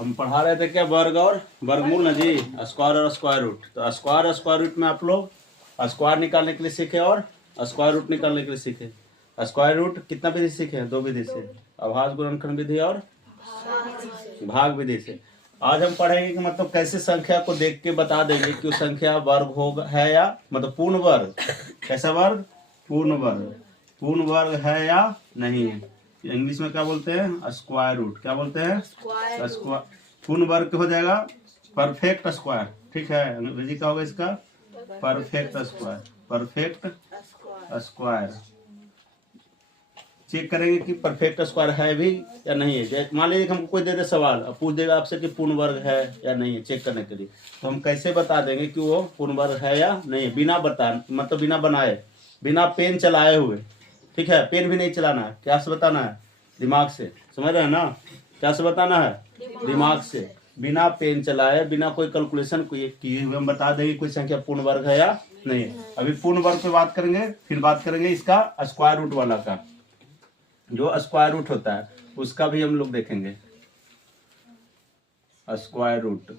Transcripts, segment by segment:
हम पढ़ा रहे थे क्या, वर्ग और वर्गमूल ना जी, स्क्वायर और स्क्वायर रूट। तो स्क्वायर और स्क्वायर रूट में आप लोग स्क्वायर निकालने के लिए सीखे और स्क्वायर रूट निकालने के लिए सीखे। स्क्वायर रूट कितना विधि सीखे हैं? 2 विधि से, अभाज्य गुणनखंड विधि और भाग विधि से। आज हम पढ़ेंगे कि मतलब कैसे संख्या को देख के बता देंगे कि वो संख्या वर्ग होगा है या मतलब पूर्ण वर्ग। कैसा वर्ग? पूर्ण वर्ग। पूर्ण वर्ग है या नहीं है। इंग्लिश में क्या बोलते हैं? Square root. क्या बोलते हैं? स्क्वायर। पूर्ण वर्ग हो जाएगा परफेक्ट स्क्वायर। ठीक है, अंग्रेजी क्या होगा इसका? Perfect square. Perfect square. Check करेंगे कि परफेक्ट स्क्वायर है भी या नहीं है। मान लीजिए हमको कोई दे दे सवाल, अब पूछ देगा आपसे कि पूर्ण वर्ग है या नहीं है, चेक करने के लिए। तो हम कैसे बता देंगे कि वो पूर्ण वर्ग है या नहीं है? बिना बता मतलब बिना बनाए, बिना पेन चलाए हुए। ठीक है, पेन भी नहीं चलाना है। क्या से बताना है? दिमाग से। समझ रहे हैं ना? क्या से बताना है? दिमाग से। बिना पेन चलाए, बिना कोई कैलकुलेशन किए हुए हम बता देंगे कोई संख्या पूर्ण वर्ग है या नहीं है। अभी पूर्ण वर्ग पे बात करेंगे, फिर बात करेंगे इसका स्क्वायर रूट वाला का। जो स्क्वायर रूट होता है उसका भी हम लोग देखेंगे। स्क्वायर रूट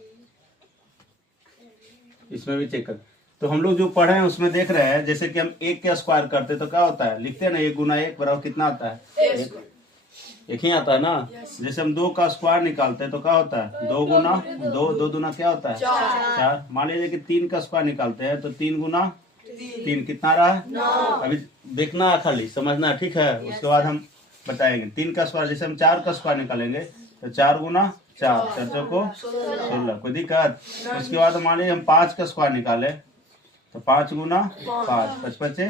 इसमें भी चेक कर। तो हम लोग जो पढ़े हैं उसमें देख रहे हैं, जैसे कि हम 1 का स्क्वायर करते तो क्या होता है? लिखते हैं ना 1 गुना 1 बराबर कितना आता है? एक ही आता है ना। जैसे हम 2 का स्क्वायर निकालते हैं तो क्या होता है? 2 गुना 2, 2 दूना क्या होता है? 4। मान लीजिए कि 3 का स्क्वायर निकालते हैं तो 3 गुना 3 कितना रहा है? अभी देखना है, खाली समझना है। ठीक है, उसके बाद हम बताएंगे 3 का स्क्वायर। जैसे हम 4 का स्क्वायर निकालेंगे तो 4 गुना 4, 4 को 16, कोई दिक्कत? उसके बाद मान लीजिए हम 5 का स्क्वायर निकाले तो 5 गुना 5, 5 पचे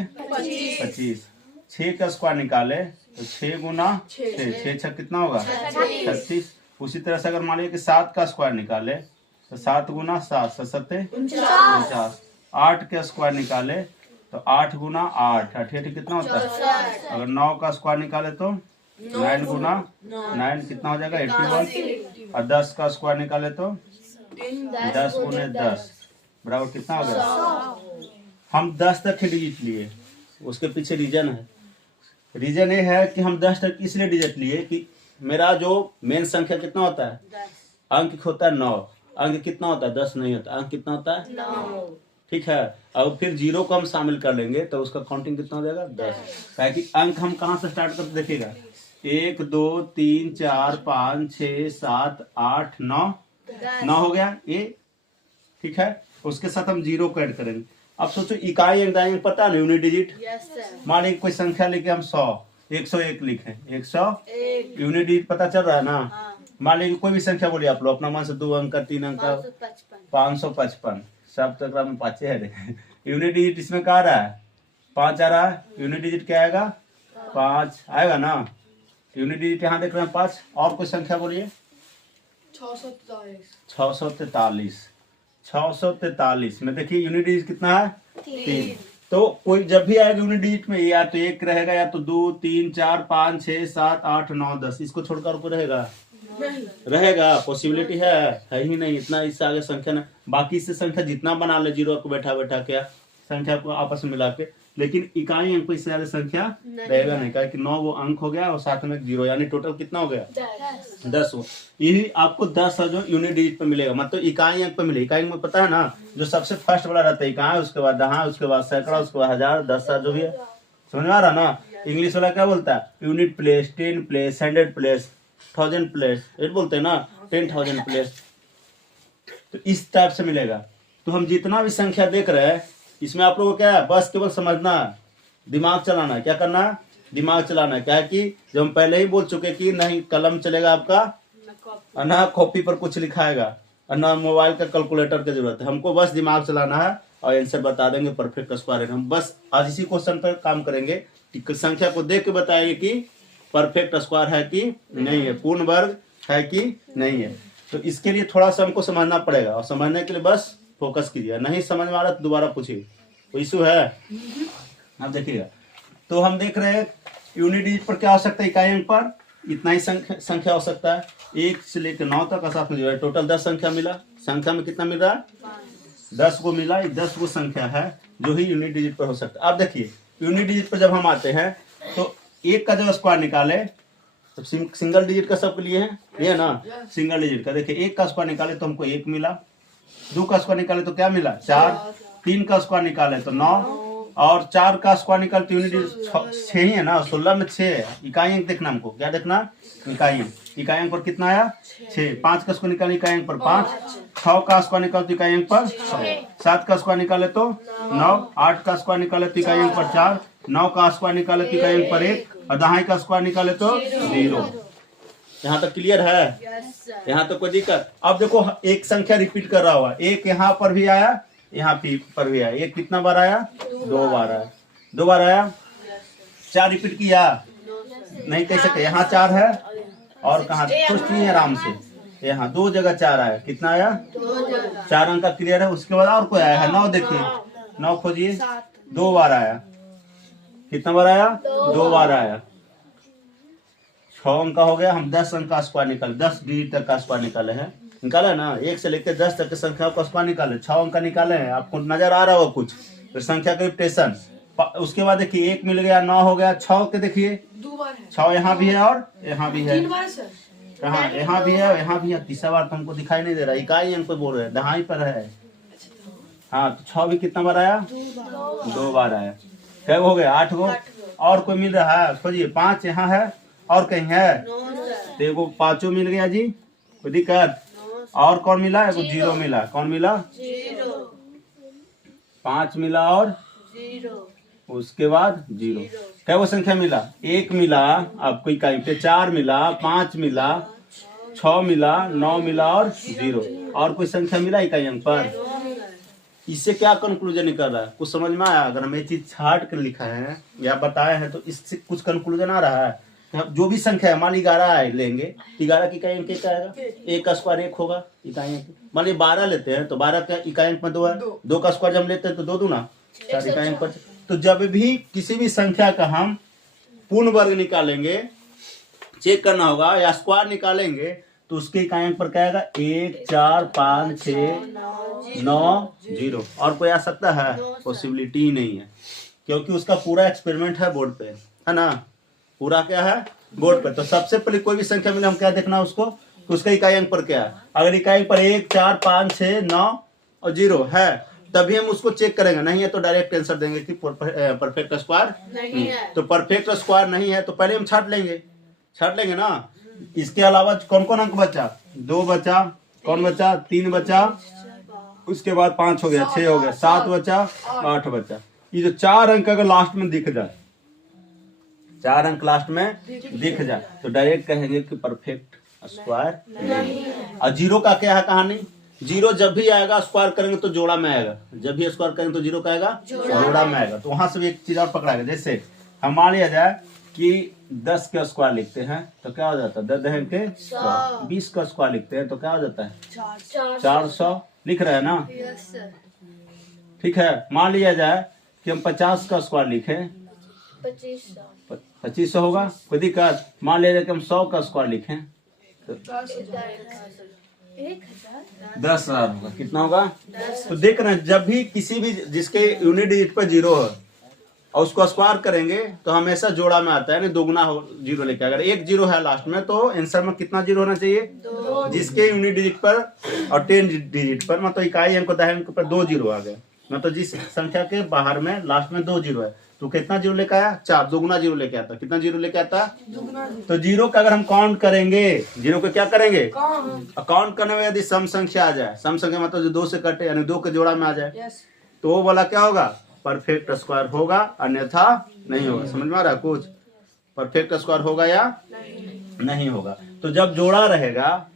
25। 6 का स्क्वायर निकाले तो 6 गुना 6, 6 छः कितना होगा? 36। उसी तरह से अगर मान लीजिए कि 7 का स्क्वायर निकाले तो 7 गुना 7, 7 सत्ते 49। 8 का स्क्वायर निकाले तो 8 गुना 8, 8 कितना होता है? अगर 9 का स्क्वायर निकाले तो 9 गुना 9 कितना हो जाएगा? 81। और 10 का स्क्वायर निकाले तो 10 गुने 10 बराबर कितना हो गया? हम 10 तक के डिजिट लिए, उसके पीछे रीजन है। रीजन ये है कि हम 10 तक इसलिए डिजिट लिए कि मेरा जो मेन संख्या कितना होता है? अंक होता है 9। अंक कितना होता है? 10 नहीं होता। अंक कितना होता है? 9। ठीक है, अब फिर 0 को हम शामिल कर लेंगे तो उसका काउंटिंग कितना हो जाएगा? 10। कि अंक हम कहाँ से स्टार्ट करते देखिएगा, 1 2 3 4 5 6 7 8 9 9 हो गया ये। ठीक है, उसके साथ हम 0 को ऐड करेंगे। अब सोचो इकाई अंक पता है यूनिट डिजिट। मान लीजिए कोई संख्या लेके हम 100 101 लिखे, 100 यूनिट डिजिट पता चल रहा है ना। मान लीजिए कोई भी संख्या बोलिए आप लोग अपना मन से, 2 अंक का 3 अंक का 555 सब तक में 5 है। यूनिट डिजिट इसमें क्या आ रहा है? 5 आ रहा है। यूनिट डिजिट क्या आएगा? 5 आएगा ना। यूनिट डिजिट यहाँ देख रहे हैं 5। और कोई संख्या बोलिए। 643। 643 में देखिए यूनिट डिजिट कितना है? 3। तो कोई जब भी आएगा यूनिट डिजिट में या तो 1 रहेगा या तो 2 3 4 5 6 7 8 9 10, इसको छोड़कर कोई रहेगा? रहेगा। पॉसिबिलिटी है ही नहीं। इतना इससे आगे संख्या ना, बाकी से संख्या जितना बना ले 0 को बैठा बैठा के संख्या को आपस में मिला के, लेकिन इकाई अंक इससे आगे संख्या रहेगा नहीं। क्या कि 9 वो अंक हो गया और साथ में 0, यानी टोटल कितना हो गया? 10 हो। यही आपको 10 जो यूनिट डिजिट पे मिलेगा, मतलब इकाई अंक पे मिलेगा। इकाई अंक में पता है ना, जो सबसे फर्स्ट वाला रहता है इकाई, उसके बाद दहाई, उसके बाद सैकड़ा, उसके बाद 1000, 10,000 जो भी है। समझ में आ रहा ना? इंग्लिश वाला क्या बोलता है? Unit place, 10 place, 100 place, 1000 place, ये बोलते हैं ना, 10,000 प्लेस। तो इस टाइप से मिलेगा। तो हम जितना भी संख्या देख रहे हैं इसमें आप लोगों को क्या है? बस केवल समझना है, दिमाग चलाना है। क्या करना है? दिमाग चलाना है। क्या है कि जब हम पहले ही बोल चुके कि नहीं कलम चलेगा आपका और ना कॉपी पर कुछ लिखाएगा और ना मोबाइल का कैलकुलेटर की जरूरत है। हमको बस दिमाग चलाना है और आंसर बता देंगे परफेक्ट स्क्वायर। हम बस आज इसी क्वेश्चन पर काम करेंगे कि संख्या को देख के बताएंगे कि परफेक्ट स्क्वायर है कि नहीं है, पूर्ण वर्ग है कि नहीं है। तो इसके लिए थोड़ा सा हमको समझना पड़ेगा और समझने के लिए बस फोकस कीजिए। नहीं समझ में आ रहा तो दोबारा पूछिए। कोई इशू है? अब देखिएगा, तो हम देख रहे हैं यूनिट डिजिट पर क्या हो सकता है? इकाई अंक पर इतना ही संख्या हो सकता है, 1 से लेकर 9 तक साथ में जो है टोटल 10 संख्या मिला। संख्या में कितना मिल रहा है? 10 को मिला। 10 वो संख्या है जो ही यूनिट डिजिट पर हो सकता है। अब देखिए यूनिट डिजिट पर जब हम आते हैं तो 1 का जब स्क्वायर निकाले तो सिंगल डिजिट का सबके लिए है ये ना, सिंगल डिजिट का। देखिए 1 का स्क्वायर निकाले तो हमको 1 मिला, 2 का स्क्वायर निकाले तो क्या मिला 4, 3 का स्क्वायर निकाले तो 9, और 4 का स्क्वायर निकाले तो यूनिट 6 ही है ना, 16 में 6 है। इकाई अंक देखना हमको, क्या देखना, इकाई अंक। इकाई अंक पर कितना आया 6। 5 का स्क्वायर निकाले इकाई अंक पर 5, 6 का स्क्वायर निकाले तो इकाई अंक पर 6, 7 का स्क्वायर निकाले तो 9, 8 का स्क्वायर निकाले तो इकाई अंक पर 4, 9 का स्क्वायर निकाले तो इकाई अंक पर 1, और 10 का स्क्वायर निकाले तो 0। यहाँ तक क्लियर है? यहाँ तो कोई दिक्कत? अब देखो एक संख्या रिपीट कर रहा हुआ, एक यहाँ पर भी आया, यहाँ पर भी आया। एक कितना बार आया, 2 बार आया। 2 बार आया, 4 रिपीट किया नहीं कह सकते। यहाँ 4 है और कहाँ सोचती है आराम से, यहाँ 2 जगह 4 आया। कितना आया 4 अंक का क्लियर है। उसके बाद और कोई आया है 9, देखिए 9 खोजिए, 2 बार आया। कितना बार आया, 2 बार आया। 6 अंक का हो गया। हम 10 अंक का स्क्वायर निकाले, 10 डिजिट तक का स्क्वायर निकाले हैं, निकाला ना, 1 से लेकर 10 तक की संख्याओं का स्क्वायर निकाले, 6 अंक का निकाले हैं। आपको नजर आ रहा होगा कुछ तो संख्या का रिपीटेशन। उसके बाद देखिए 1 मिल गया, 9 हो गया, 6 के देखिए 6 यहाँ भी है और यहाँ भी है, कहाँ यहाँ भी है, यहाँ भी है। तीसरा बार तो हमको दिखाई नहीं दे रहा, इकाई अंक पे बोल रहे हैं, दहाई पर है। हाँ तो 6 भी कितना बार आया, 2 बार आया। क्या हो गया 8 गो। और कोई मिल रहा है खोजिए, 5 यहाँ है और कहीं है तो एगो 5 मिल गया जी, कोई दिक्कत? और कौन मिला, एगो 0 मिला। कौन मिला, 5 मिला और उसके बाद 0। क्या वो संख्या मिला, 1 मिला आपको इकाई पे, 4 मिला, 5 मिला, 6 मिला, 9 मिला और 0। और कोई संख्या मिला इकाई अंक पर? इससे क्या कंक्लूजन निकल रहा है, कुछ समझ में आया? अगर हम ये चीज छाट कर लिखा है या बताए हैं तो इससे कुछ कंक्लूजन आ रहा है। जो भी संख्या है, मान ली 11 लेंगे, 11 की इकाई अंक क्या आएगा, 1 का स्क्वायर 1 होगा इकाई अंक। मान ली 12 लेते हैं तो 12 का इकाई अंक में 2 है, 2 का स्क्वायर जब लेते हैं तो 2 दूना 4 इकाई अंक पर। तो जब भी किसी भी संख्या का हम पूर्ण वर्ग निकालेंगे, चेक करना होगा, या स्क्वायर निकालेंगे तो उसके इकाई अंक पर क्या आएगा, 1, 4, 5, 6, 9, 0। और कोई आ सकता है, पॉसिबिलिटी ही नहीं है, क्योंकि उसका पूरा एक्सपेरिमेंट है बोर्ड पे, है ना, पूरा क्या है बोर्ड पे। तो सबसे पहले कोई भी संख्या मिले हम क्या देखना उसको, कि उसका इकाई अंक पर क्या है। अगर इकाई अंक पर 1, 4, 5, 6, 9 और 0 है तभी हम उसको चेक करेंगे, नहीं है तो डायरेक्ट आंसर देंगे कि परफेक्ट स्क्वायर नहीं है। तो परफेक्ट स्क्वायर नहीं है तो पहले हम छाट लेंगे ना। इसके अलावा कौन कौन अंक बचा, 2 बचा, कौन बचा, 3 बचा, उसके बाद 5 हो गया, 6 हो गया, 7 बचा, 8 बचा। ये जो 4 अंक अगर लास्ट में दिख जाए, 4 अंक लास्ट में दिख जाए तो डायरेक्ट कहेंगे कि परफेक्ट स्क्वायर नहीं। और 0 का क्या है कहानी, 0 जब भी आएगा स्क्वायर करेंगे तो जोड़ा में आएगा, जब भी स्क्वायर करेंगे तो 0 का आएगा जोड़ा में आएगा। तो वहां से भी एक चीज और पकड़ाएगा। जैसे हम मान लिया जाए कि 10 का स्क्वायर लिखते हैं तो क्या हो जाता है, 10 के 20 का स्क्वायर लिखते हैं तो क्या हो जाता है, 400 लिख रहे हैं ना। ठीक है, मान लिया जाए कि हम 50 का स्क्वायर लिखें, 2500 होगा, कोई दिक्कत? मान लिया जाए कि हम 100 का स्क्वायर लिखें तो 10,000 होगा। कितना होगा? तो देख रहे हैं, जब भी किसी भी जिसके यूनिट डिजिट पर 0 है और उसको स्क्वायर करेंगे तो हमेशा जोड़ा में आता है, दोगुना 0 लेके। अगर 1 0 है लास्ट में तो आंसर में कितना 0 होना चाहिए, जिसके यूनिट डिजिट पर और 10 डिजिट पर, मतलब इकाई अंक दहाई अंक पर 2 0 आ गए, मतलब जिस संख्या के बाहर में लास्ट में 2 0 है तो कितना 0 लेके आया, 4, दोगुना 0 लेके आता। कितना 0 लेके आता? तो 0 का अगर हम काउंट करेंगे, 0 को क्या करेंगे, काउंट करने में यदि सम संख्या आ जाए, सम संख्या मतलब जो 2 से कटे यानी 2 के जोड़ा में आ जाए तो वो वाला क्या होगा, परफेक्ट स्क्वायर होगा, अन्यथा नहीं होगा। समझ में आ रहा है कुछ, परफेक्ट स्क्वायर होगा या नहीं होगा। तो जब जोड़ा रहेगा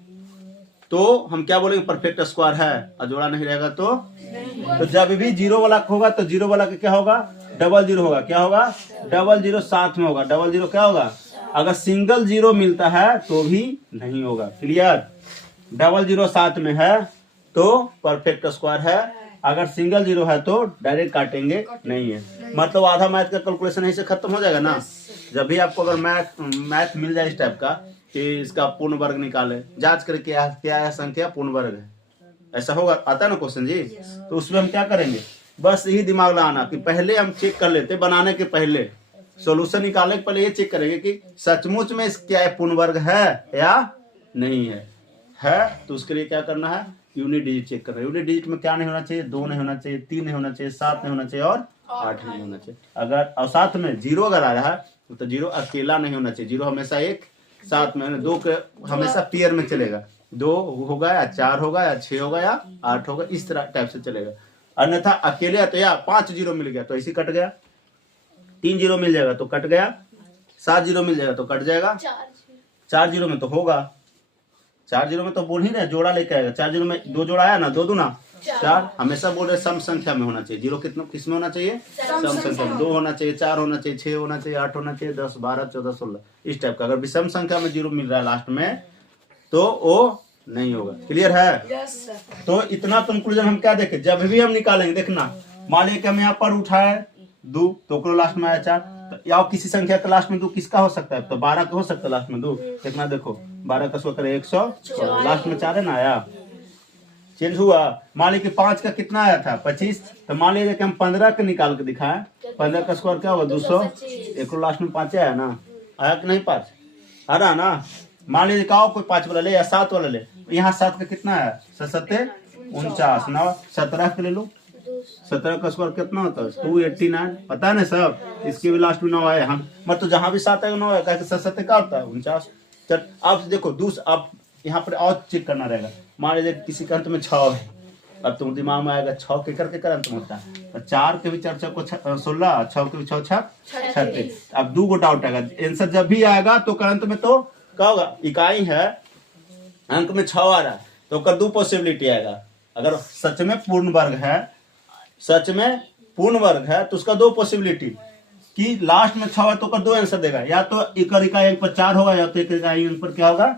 तो हम क्या बोलेंगे, परफेक्ट स्क्वायर है, और जोड़ा नहीं रहेगा तो जब भी 0 वाला होगा तो 0 वाला का क्या होगा, डबल 0 होगा। क्या होगा, डबल 0 साथ में होगा। डबल 0 क्या होगा, अगर सिंगल 0 मिलता है तो भी नहीं होगा। क्लियर, डबल 0 साथ में है तो परफेक्ट स्क्वायर है, अगर सिंगल 0 है तो डायरेक्ट काटेंगे नहीं है। मतलब आधा मैथ का कैलकुलेशन यहीं से खत्म हो जाएगा ना। जब भी आपको अगर मैथ मिल जाए इस टाइप का कि इसका पूर्ण वर्ग निकाले, जांच करके क्या है संख्या पूर्ण वर्ग है, ऐसा होगा, आता है ना क्वेश्चन जी। तो उसमें हम क्या करेंगे, बस यही दिमाग लगाना कि पहले हम चेक कर लेते बनाने के पहले सॉल्यूशन निकालने के पहले ये चेक करेंगे कि सचमुच में क्या है, पूर्ण वर्ग है या नहीं है तो उसके लिए क्या करना है, यूनिट डिजिट चेक करना है। यूनिट डिजिट में क्या नहीं होना चाहिए, 2 नहीं होना चाहिए, 3 नहीं होना चाहिए, 7 नहीं होना चाहिए और 8 नहीं होना चाहिए। अगर और साथ में 0 अगर आ रहा है तो 0 अकेला नहीं होना चाहिए, 0 हमेशा एक साथ में, 2 के हमेशा पेयर में चलेगा, 2 होगा या 4 होगा या 6 होगा या 8 होगा, इस तरह टाइप से चलेगा। अन्यथा अकेले है तो या 5 0 मिल गया तो ऐसे कट गया, 3 0 मिल जाएगा तो कट गया, 7 0 मिल जाएगा तो कट जाएगा, 4 0 में तो होगा, 4 0 में तो बोल ही रहे जोड़ा लेके आएगा, 4 0 में 2 जोड़ा आया ना, 2 दूना 4, हमेशा बोल रहे सम संख्या में होना चाहिए। 0 कितना किस में होना चाहिए, सम संख्या में, 2 होना चाहिए, 4 होना चाहिए, 6 होना चाहिए, 8 होना चाहिए, 10 12 14 16 इस टाइप का। अगर विषम संख्या में 0 मिल रहा है लास्ट में तो वो नहीं होगा। क्लियर है? तो इतना कंक्लूजन हम क्या देखे, जब भी हम निकालेंगे देखना, मान लीजिए कि हम यहाँ पर उठाए 2 तो लास्ट में आया 4, तो या किसी संख्या के लास्ट में 2 किसका हो सकता है, तो 12 का हो सकता है लास्ट में 2। कितना देखो 12 का 100 करे 100, लास्ट में 4 है ना आया, चेंज हुआ। मान लीजिए कि 5 का कितना आया था 25, तो मान लीजिए कि हम 15 का निकाल के दिखाएं, 15 का स्क्वायर क्या होगा 200, एक लास्ट में 5 आया ना, आया कि नहीं 5 आ रहा ना। मान लीजिए का कोई 5 वाला ले या 7 वाला ले, यहाँ 7 का कितना है 7 49 9, 17 का ले लो, 17 का स्क्वायर कितना होता है 289, पता है ना सब, इसके भी लास्ट में 9 आए हम, मतलब जहां भी 7 है 9 है, 7 का होता है 49। आप देखो आप यहाँ पर और चेक करना रहेगा, मान लीजिए किसी का अंत में 6 है, अब तुम दिमाग में आएगा 6 के करके कर अंत में होता है, तो 4 के भी 4 को 16, 6 के भी 6 36। अब 2 को डाउट आएगा, आंसर जब भी आएगा तो करंट में तो क्या होगा, इकाई है अंक में 6 आ रहा है तो कर 2 पॉसिबिलिटी आएगा। अगर सच में पूर्ण वर्ग है, सच में पूर्ण वर्ग है तो उसका 2 पॉसिबिलिटी कि लास्ट में 6 है तो कर 2 आंसर देगा, या तो इकाई अंक पर 4 होगा या तो एक इकाई अंक पर क्या होगा।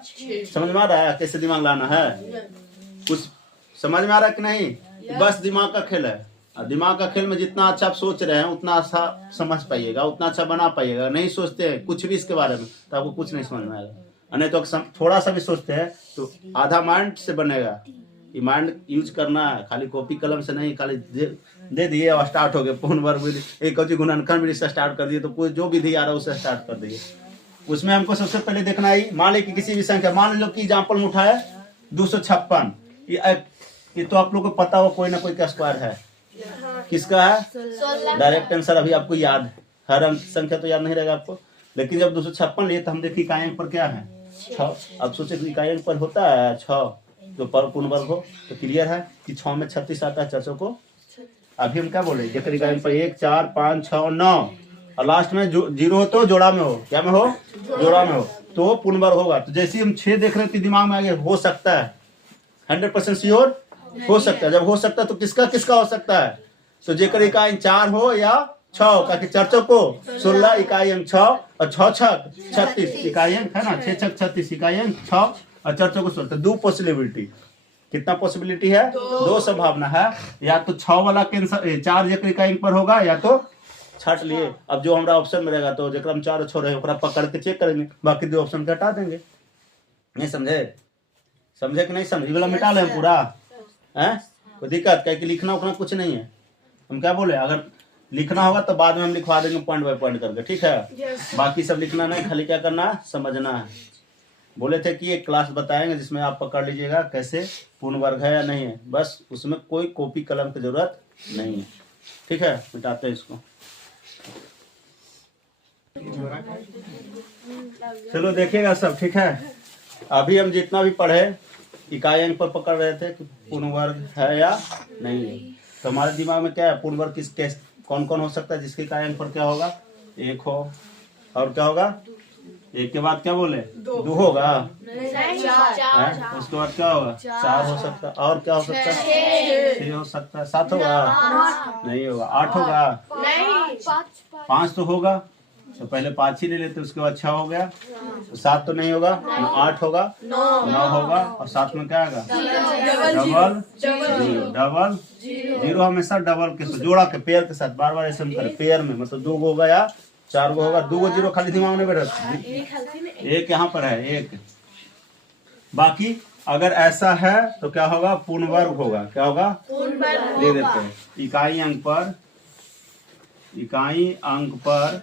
समझ में आ रहा है कैसे दिमाग लाना है, कुछ समझ में आ रहा है कि नहीं, बस दिमाग का खेल है। दिमाग का खेल में जितना अच्छा आप सोच रहे हैं उतना अच्छा समझ पाइएगा, उतना अच्छा बना पाइएगा। नहीं सोचते हैं कुछ भी इसके बारे में तो आपको कुछ नहीं समझ में आएगा, नहीं तो थोड़ा सा भी सोचते हैं तो आधा माइंड से बनेगा। ये माइंड यूज करना है, खाली कॉपी कलम से नहीं, खाली दे दिए और स्टार्ट हो गए पूर्ण वर्ग एक गुणनखंड भी स्टार्ट कर दिए, तो कोई जो विधि आ रहा है उसे स्टार्ट कर दिए। उसमें हमको सबसे पहले देखना है, मान ली कि किसी भी संख्या, मान लो कि एग्जाम्पल में उठाया 256, ये तो आप लोग को पता हो कोई ना कोई का स्क्वायर है, किसका है डायरेक्ट आंसर अभी आपको याद है, हर अंक संख्या तो याद नहीं रहेगा आपको, लेकिन जब 256 लिए तो हम देखिए इकाई अंक पर क्या है 6। अब सोचे इकाई अंक पर होता है 6 जो पर पूर्ण वर्ग हो, तो क्लियर है कि 6 में 36 आता है 400 को। अभी हम क्या बोले, जेकर इकाई अंक पर 1 4 5 6 9 और लास्ट में 0 हो तो जोड़ा में हो, क्या में हो जोड़ा में हो तो पूर्ण वर्ग होगा। तो जैसे हम 6 देख रहे थे दिमाग में आ गया, हो सकता है 100% श्योर हो सकता है। जब हो सकता है तो किसका किसका हो सकता है, तो जेकर इकाई 4 हो या 6 हो, ताकि 4 को 16 इकाई अंक 6 और 6 6 36 इकाई अंक है ना, 6 6 36 इकाई अंक 6 और 4 को 16, 2 पॉसिबिलिटी। कितना पॉसिबिलिटी है 2 संभावना है, या तो 6 वाला कैंसर 4 जेकर इकाई अंक पर होगा या तो छाट लिए। अब जो हमारा ऑप्शन में रहेगा तो जेकर हम 4 छोड़ रहे हैं पकड़ के चेक करेंगे, बाकी 2 ऑप्शन के हटा देंगे। नहीं समझे, समझे कि नहीं समझे, वाला मिटा लें पूरा है, कोई दिक्कत क्या कि लिखना उखना कुछ नहीं है। हम क्या बोले, अगर लिखना होगा तो बाद में हम लिखवा देंगे पॉइंट बाय पॉइंट करके, ठीक है। बाकी सब लिखना नहीं, खाली क्या करना है समझना है। बोले थे कि एक क्लास बताएंगे जिसमें आप पकड़ लीजिएगा कैसे पूर्ण वर्ग है या नहीं है, बस उसमें कोई कॉपी कलम की जरूरत नहीं है, ठीक है। मिटाते हैं इसको, चलो देखिएगा सब ठीक है। अभी हम जितना भी पढ़े इकाई अंक पर पकड़ रहे थे कि पूर्ण वर्ग है या नहीं है, तो हमारे दिमाग में क्या है पूर्ण वर्ग किस कौन कौन हो सकता है, जिसके इकाई अंक पर क्या होगा 1 हो, और क्या होगा 1 के बाद क्या बोले 2 होगा, उसके बाद क्या होगा 4 हो सकता है, और क्या हो सकता है 6 हो सकता है, 7 होगा नहीं होगा, 8 होगा 5 तो होगा, तो पहले 5 ही ले लेते, उसके बाद 6 हो गया, तो 7 तो नहीं होगा, 8 होगा 9 होगा, और 7 में क्या आएगा डबल 0 हमेशा डबल के जोड़ा के पेयर के साथ बार बार ऐसे हम करें पेयर में, मतलब 2 होगा या 4 होगा, 2 0 खाली दिमाग में बैठा, एक यहाँ पर है 1। बाकी अगर ऐसा है तो क्या होगा पूर्ण वर्ग होगा, क्या होगा दे देते हैं इकाई अंक पर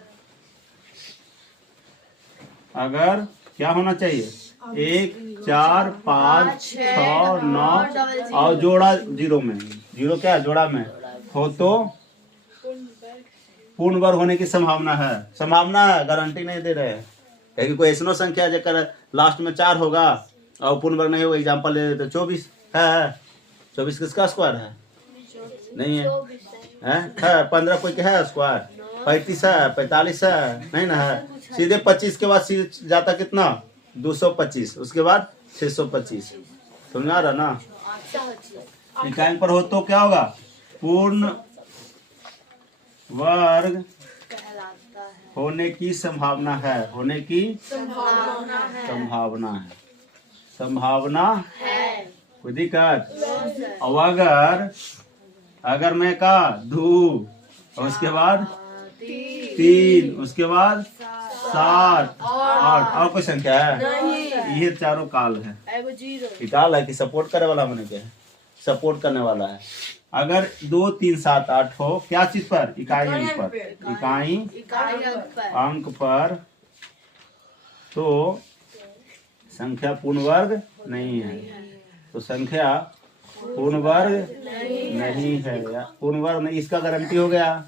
अगर क्या होना चाहिए 1 4 5 6 9 और जोड़ा जीरो में, जीरो क्या जोड़ा में हो तो पूर्ण वर्ग होने की संभावना है। संभावना है, गारंटी नहीं दे रहे हैं। क्योंकि कोई ऐसा संख्या जेकर लास्ट में 4 होगा और पूर्ण वर्ग नहीं होगा, एग्जाम्पल ले देते 24 है। 24 किसका स्क्वायर है? नहीं है, है 15 कोई क्या है स्क्वायर? 35 है, 45 है, नहीं ना है। सीधे 25 के बाद सीधे जाता कितना 225, उसके बाद 625। समझ आ रहा ना? इकाई पर हो तो क्या होगा पूर्ण वर्ग होने की संभावना है, होने की संभावना है, संभावना है। कोई दिक्कत? और अगर मैं कहा 2 और उसके बाद 3 उसके बाद 7 8 और कोई संख्या है? ये चारों काल है। ये काल है कि सपोर्ट करने वाला होने के, सपोर्ट करने वाला है। अगर 2 3 7 8 हो क्या चीज पर? इकाई अंक पर, इकाई अंक पर, तो संख्या पूर्ण वर्ग नहीं है। तो संख्या पूर्ण वर्ग नहीं है, पूर्ण वर्ग नहीं। इसका गारंटी हो गया।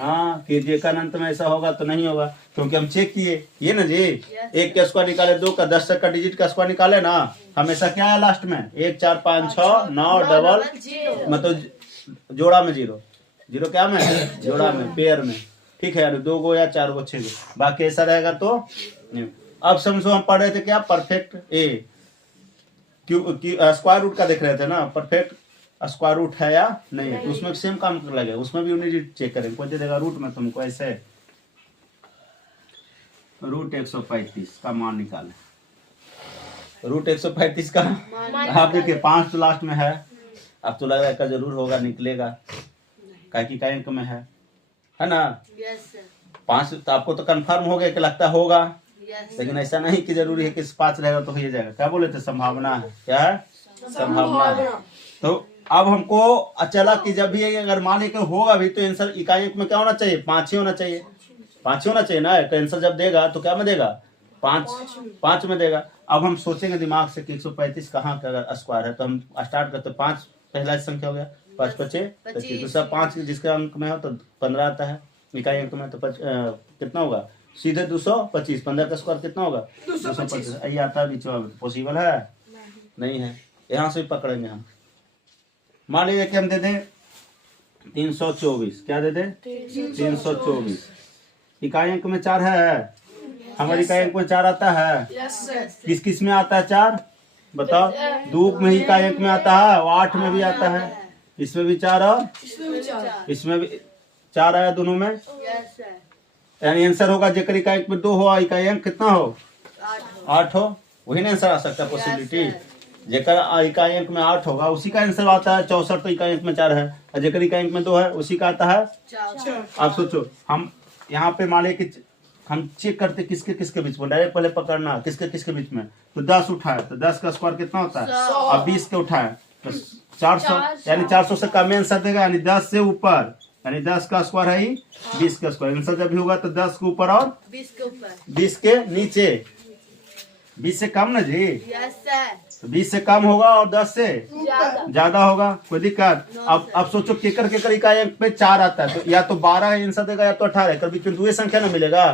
हाँ कि जेकर अंत में ऐसा होगा तो नहीं होगा, क्योंकि हम चेक किए ये ना जी। 1 का स्क्वायर निकाले, 2 का 10 तक का डिजिट का स्क्वायर निकाले ना, हमेशा क्या है लास्ट में 1 4 5 6 9 डबल, मतलब जोड़ा में जीरो, जीरो क्या में जोड़ा में, पेयर में। ठीक है, 2 गो या 4 गो 6 गो, बाकी ऐसा रहेगा तो नहीं। अब समझो हम पढ़ रहे थे क्या परफेक्ट ए स्क्वायर रूट का देख रहे थे ना, परफेक्ट स्क्वायर रूट है या नहीं है। तो उसमें सेम काम लगेगा, उसमें भी यूनिट चेक करेंगे। कोई दे देगा रूट में तुमको ऐसे रूट 135 का मान निकाले। रूट 135 का आप देखिए 5 तो लास्ट में है। अब तो लग रहा है जरूर होगा, निकलेगा, काहे का अंक में है ना। 5 तो आपको तो कंफर्म हो गया कि लगता होगा, लेकिन ऐसा नहीं कि जरूरी है कि 5 रहेगा तो हो जाएगा। क्या बोले थे? संभावना है। क्या है? संभावना है। तो अब हमको चला कि जब भी अगर मान के होगा भी तो आंसर इकाई अंक में क्या होना चाहिए? 5 ही होना चाहिए, 5 ही होना चाहिए ना। तो आंसर जब देगा तो क्या में देगा? 5 में देगा। अब हम सोचेंगे दिमाग से कि 135 कहाँ का अगर स्क्वायर है, तो हम स्टार्ट करते 5 पहला संख्या हो गया, 5 5 25, दूसरा 5 जिसके अंक में हो तो 15 आता है इकाई अंक में, तो कितना होगा? सीधे 225। 15 का स्क्वायर कितना होगा? 225। ये आता है बीच में, पॉसिबल है? नहीं है। यहाँ से पकड़ेंगे हम। मान लीजिए कि हम दे दें 324। क्या दे दें? 324। इकाई अंक में 4 है, हमारी इकाई अंक में 4 आता है। किस किस में आता है 4 बताओ? 2 में ही इकाई अंक में आता है, 8 में भी आता है, इसमें भी 4 और इसमें भी 4 आया दोनों में। यानी आंसर होगा जेकर इकाई अंक में 2 हो, इकाई अंक कितना हो? 8 हो। वही ना आंसर आ सकता है पॉसिबिलिटी। जेकर इकाई अंक में 8 होगा उसी का आंसर आता है 64। तो इकाई अंक में 4 है, और जेकर इकाई अंक में 2 है उसी का आता है 4। आप सोचो, हम यहाँ पे मान कि हम चेक करते किसके किसके बीच में, डायरेक्ट पहले पकड़ना किसके किसके बीच में। तो 10 उठाए तो 10 का स्क्वायर कितना होता है? और 20 के उठाए तो 400, यानी 400 से कम आंसर देगा, यानी 10 से ऊपर, यानी 10 का स्क्वायर है ही 20 का स्क्वायर। आंसर जब भी होगा तो 10 के ऊपर और 20 के नीचे। 20 से कम ना जी? तो 20 से कम होगा और 10 से ज्यादा होगा। कोई दिक्कत? अब सोचो केकर केकर इकाई अंक पे 4 आता है, तो या तो 12 आंसर देगा या तो 18। कभी क्यों दो संख्या ना मिलेगा,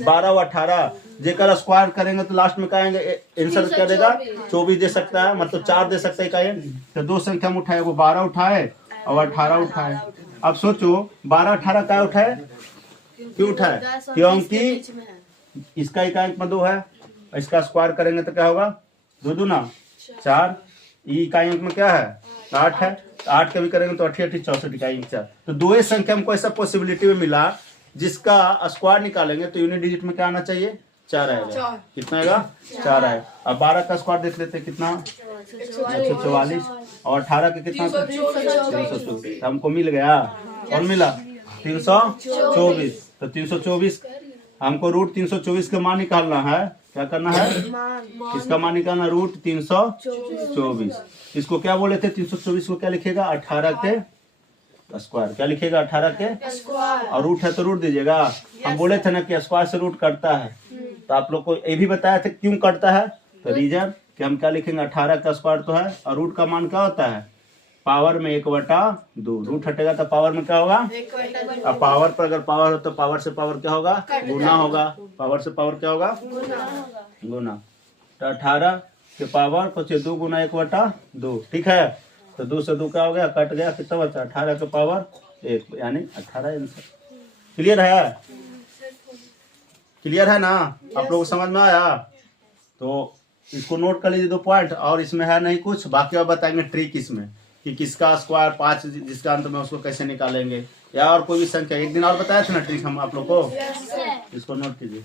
12 और 18। जेकर स्क्वायर करेंगे तो लास्ट में कहेंगे आंसर क्या देगा? 24 दे सकता है, मतलब 4 दे सकता है इकाई अंक। तो 2 संख्या में उठाए, वो 12 उठाए और 18 उठाए। अब सोचो 12 18 क्या उठाए? क्यों उठाए? क्योंकि इसका इकाई अंक में 2 है, इसका स्क्वायर करेंगे तो क्या होगा? 2 दूना 4। इकाई अंक में क्या है? 8 है, 8 का भी करेंगे तो 8 8 64 इकाई अंक 4। तो 2 संख्या हमको ऐसा पॉसिबिलिटी में मिला जिसका स्क्वायर निकालेंगे तो यूनिट डिजिट में क्या आना चाहिए? 4 आएगा। कितना आएगा? 4 आएगा। अब 12 का स्क्वायर देख लेते कितना? 144। और 18 के कितना? 324। हमको मिल गया, और मिला 324। तो 324 हमको रूट 324 का मान निकालना है। क्या करना है? इसका मान निकालना, रूट 324। इसको क्या बोले थे? 324 को क्या लिखेगा? 18 के स्क्वायर। क्या लिखेगा? 18 के, और रूट है तो रूट दीजिएगा। हम बोले थे ना कि स्क्वायर से रूट कटता है, तो आप लोग को ये भी बताया था क्यों कटता है, तो रीजन कि हम क्या लिखेंगे, 18 का स्क्वायर तो है और रूट का मान क्या होता है, पावर में 1/2, रूट हटेगा तो पावर में क्या होगा, अब पावर पर अगर पावर हो तो पावर से पावर क्या होगा, गुना होगा, पावर से पावर क्या होगा, गुना। तो 18 के पावर को 2 गुना 1/2, ठीक है। तो 2 से 2 क्या हो गया, कट गया, कितना बचा, 18 के पावर 1, यानी 18 आंसर। क्लियर है, क्लियर है ना, आप लोगों को समझ में आया। तो इसको नोट कर लीजिए 2 पॉइंट, और इसमें है नहीं कुछ, बाकी और बताएंगे ट्रिक इसमें कि किसका स्क्वायर 5 जिसका अंत में उसको कैसे निकालेंगे, या और कोई भी संख्या एक दिन और बताया था ना ट्रिक हम आप लोग को, इसको नोट कीजिए।